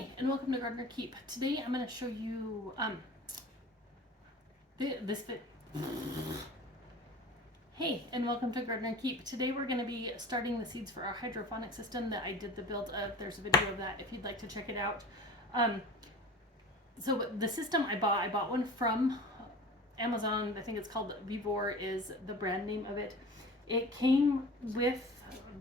Hi, and welcome to Gardener Keep. Today I'm going to show you this bit. Hey, and welcome to Gardener Keep. Today we're going to be starting the seeds for our hydroponic system that I did the build of. There's a video of that if you'd like to check it out. So the system I bought one from Amazon. I think it's called Vivor is the brand name of it. It came with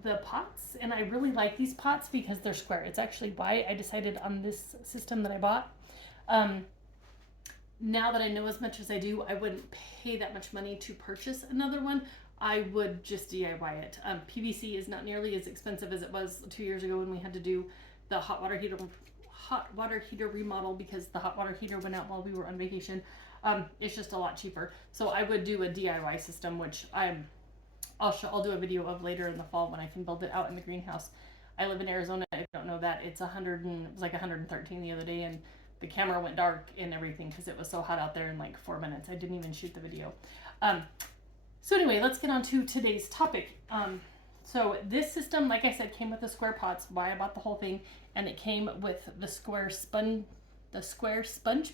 the pots, and I really like these pots because they're square. It's actually why I decided on this system that I bought. Now that I know as much as I do, I wouldn't pay that much money to purchase another one. I would just DIY it. PVC is not nearly as expensive as it was 2 years ago when we had to do the hot water heater remodel because the hot water heater went out while we were on vacation. It's just a lot cheaper. So I would do a DIY system, which I'll do a video of later in the fall when I can build it out in the greenhouse. I live in Arizona. If you don't know that, it was like 113 the other day, and the camera went dark and everything because it was so hot out there in like 4 minutes. I didn't even shoot the video. So anyway, let's get on to today's topic. So this system, like I said, came with the square pots. Why I bought the whole thing, and it came with the square sponge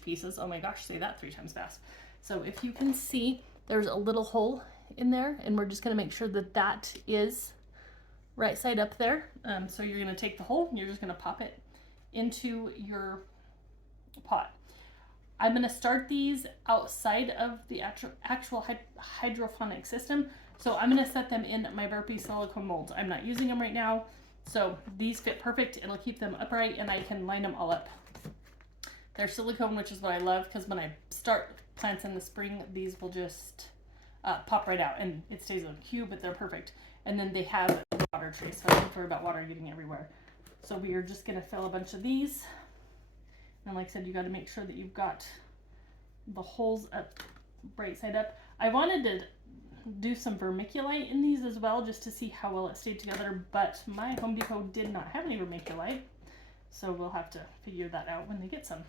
pieces. Oh my gosh, say that 3 times fast. So if you can see, there's a little hole in there, and we're just going to make sure that that is right side up there. So you're going to take the hole and you're just going to pop it into your pot. I'm going to start these outside of the actual hydroponic system. So I'm going to set them in my burpee silicone molds. I'm not using them right now, so these fit perfect. It'll keep them upright and I can line them all up. They're silicone, which is what I love, because when I start plants in the spring, these will just pop right out, and it stays in a cube, but they're perfect. And then they have a water tray, so I don't worry about water getting everywhere. So we are just going to fill a bunch of these. And like I said, you got to make sure that you've got the holes up, right side up. I wanted to do some vermiculite in these as well, just to see how well it stayed together, but my Home Depot did not have any vermiculite, so we'll have to figure that out when they get some.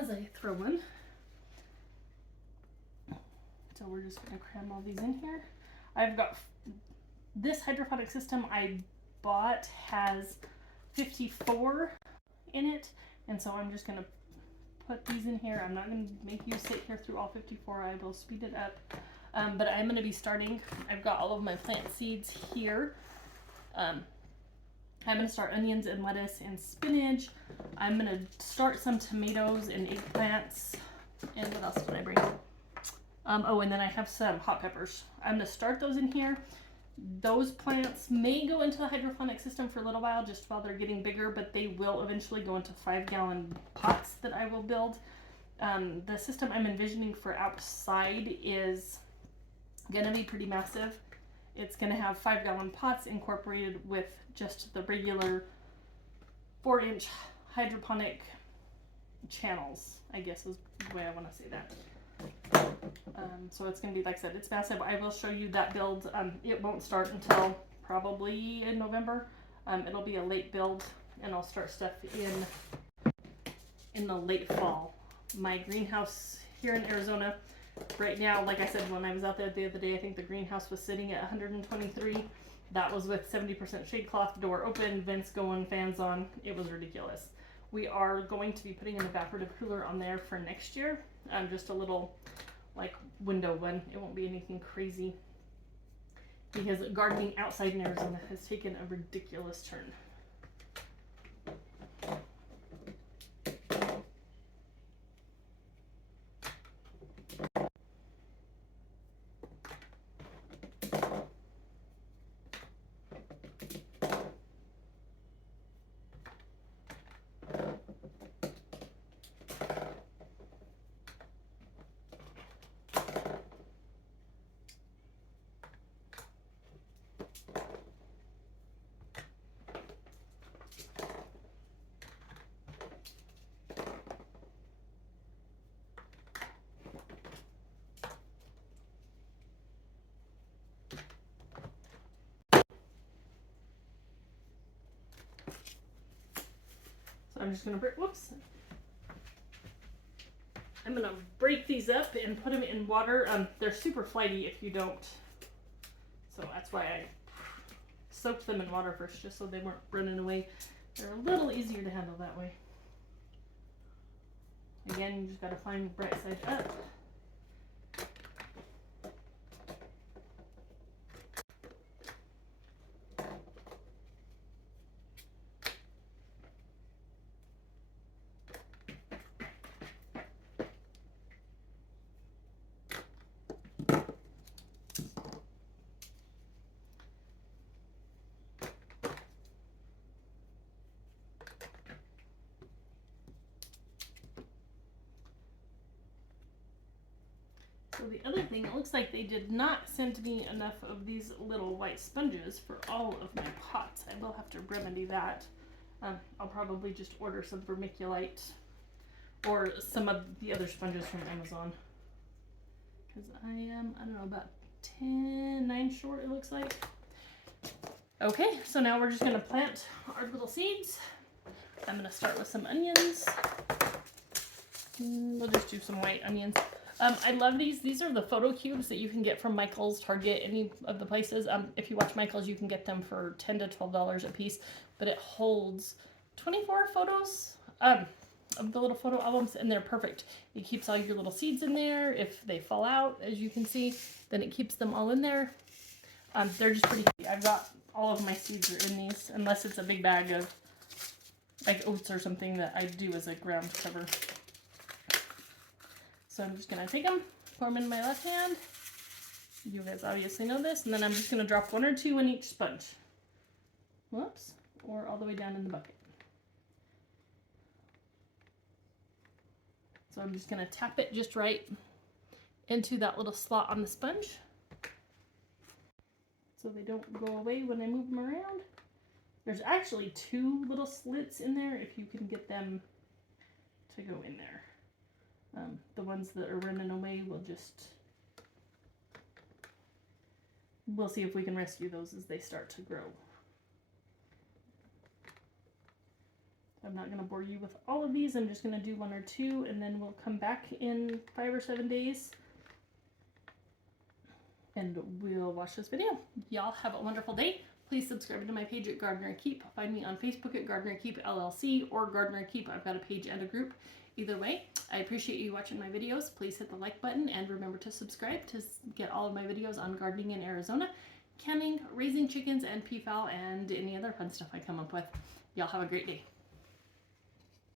As I throw one. So we're just going to cram all these in here. I've got this hydroponic system I bought has 54 in it, and so I'm just going to put these in here. I'm not going to make you sit here through all 54. I will speed it up. But I'm going to be starting. I've got all of my plant seeds here. I'm going to start onions and lettuce and spinach. I'm going to start some tomatoes and eggplants. And what else did I bring? Oh, and then I have some hot peppers. I'm going to start those in here. Those plants may go into the hydroponic system for a little while, just while they're getting bigger, but they will eventually go into 5-gallon pots that I will build. The system I'm envisioning for outside is going to be pretty massive. It's going to have 5-gallon pots incorporated with just the regular 4-inch hydroponic channels, I guess is the way I want to say that. So it's going to be, like I said, it's massive. I will show you that build. It won't start until probably in November. It'll be a late build, and I'll start stuff in the late fall. My greenhouse here in Arizona right now, like I said, when I was out there the other day, I think the greenhouse was sitting at 123. That was with 70% shade cloth, door open, vents going, fans on. It was ridiculous. We are going to be putting an evaporative cooler on there for next year. Just a little like window one. It won't be anything crazy because gardening outside in Arizona has taken a ridiculous turn. I'm just gonna I'm gonna break these up and put them in water. They're super flighty if you don't, so that's why I soaked them in water first, just so they weren't running away. They're a little easier to handle that way. Again, you just gotta find the bright side up. So the other thing, it looks like they did not send me enough of these little white sponges for all of my pots. I will have to remedy that. I'll probably just order some vermiculite or some of the other sponges from Amazon. Because I am, I don't know, about 9 short, it looks like. Okay, so now we're just going to plant our little seeds. I'm going to start with some onions. We'll just do some white onions. I love these. These are the photo cubes that you can get from Michael's, Target, any of the places. If you watch Michael's, you can get them for $10 to $12 a piece, but it holds 24 photos of the little photo albums, and they're perfect. It keeps all your little seeds in there. If they fall out, as you can see, then it keeps them all in there. They're just pretty handy. I've got all of my seeds are in these, unless it's a big bag of like oats or something that I do as a ground cover. So I'm just going to take them, pour them in my left hand. You guys obviously know this. And then I'm just going to drop 1 or 2 in each sponge. Whoops. Or all the way down in the bucket. So I'm just going to tap it just right into that little slot on the sponge, so they don't go away when I move them around. There's actually 2 little slits in there if you can get them to go in there. The ones that are running away will just, we'll see if we can rescue those as they start to grow. I'm not going to bore you with all of these. I'm just going to do 1 or 2, and then we'll come back in 5 or 7 days and we'll watch this video. Y'all have a wonderful day. Please subscribe to my page at Gardener Keep. Find me on Facebook at Gardener Keep LLC or Gardener Keep. I've got a page and a group. Either way, I appreciate you watching my videos. Please hit the like button and remember to subscribe to get all of my videos on gardening in Arizona, canning, raising chickens and peafowl, and any other fun stuff I come up with. Y'all have a great day.